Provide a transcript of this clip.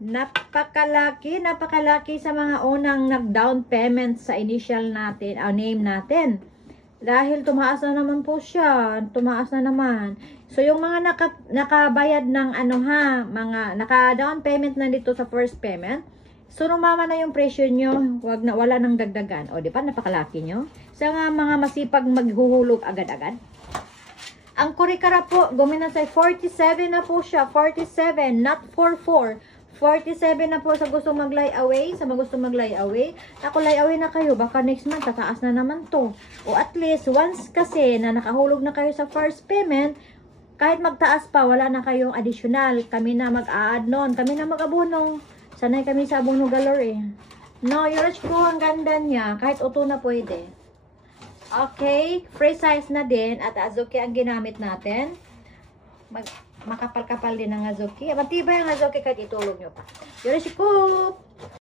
Napakalaki sa mga unang nag-down payment sa initial natin, name natin. Dahil tumaas na naman po siya. Tumaas na naman. So, yung mga nakabayad ng mga naka-down payment na dito sa first payment, so, rumama na yung presyo nyo. Wala nang dagdagan. O, di ba? Napakalaki nyo. Sa mga masipag maghuhulog agad-agad. Ang kurikara po, guminasay 47 na po siya. 47, not 44. 47 na po sa gusto mag-lie-away. Sa mga gusto mag-lie-away. Ako, lie-away na kayo. Baka next month, tataas na naman to. O at least, once kasi na nakahulog na kayo sa first payment, kahit magtaas pa, wala na kayong additional. Kami na mag-a-add nun. Kami na mag-abono. Sanay kami sa abono galore. No, yung rich ko, ang ganda niya. Kahit uto na pwede. Okay, free size na din. At Azuki ang ginamit natin. Makapal-kapal din ang Azuki. Matibay ang Azuki kahit itulog nyo pa. Yoroshiku!